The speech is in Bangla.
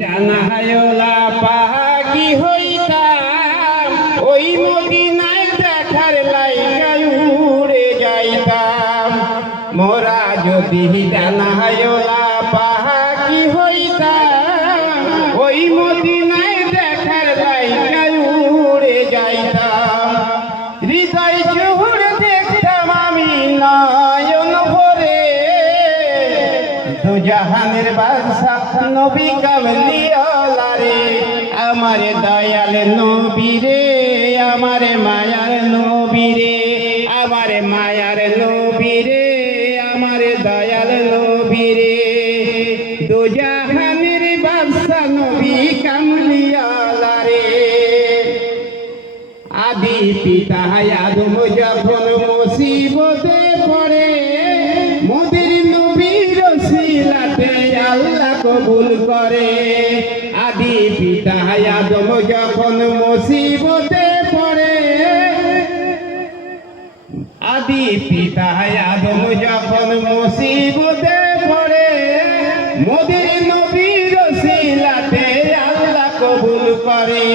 ডানাহায়লা পাখি হইতাম, ওই মদিনায় দেখার লাইগায় উড়ে যাইতাম। মোরা যদি ডানাহায়লা পাখি হইতাম, ওই মদিনায় দেখার লাইগায় উড়ে যাইতাম। হৃদয় জুড়ে দেখতাম আমি নয়ন ভরে, দুজাহানের বাদশাহ নবী কামলিওয়ালা রে। আমার দয়াল নবী রে, আমার মায়ার নবী রে, আমার মায়ার নবী রে, আমার দয়াল নবী রে। দুজাহানের বাদশাহ নবী কামলিওয়ালা রে। আদি পিতা আদম যখন মুসিবতে পড়ে, মোদের নবীর ওসিলাতে আল্লাহ কবুল করে। আদি পিতা আদম যখন মুসিবতে পড়ে, আদি পিতা আদম যখন মুসিবতে পড়ে, মোদের নবীর ওসিলাতে আল্লাহ কবুল করে।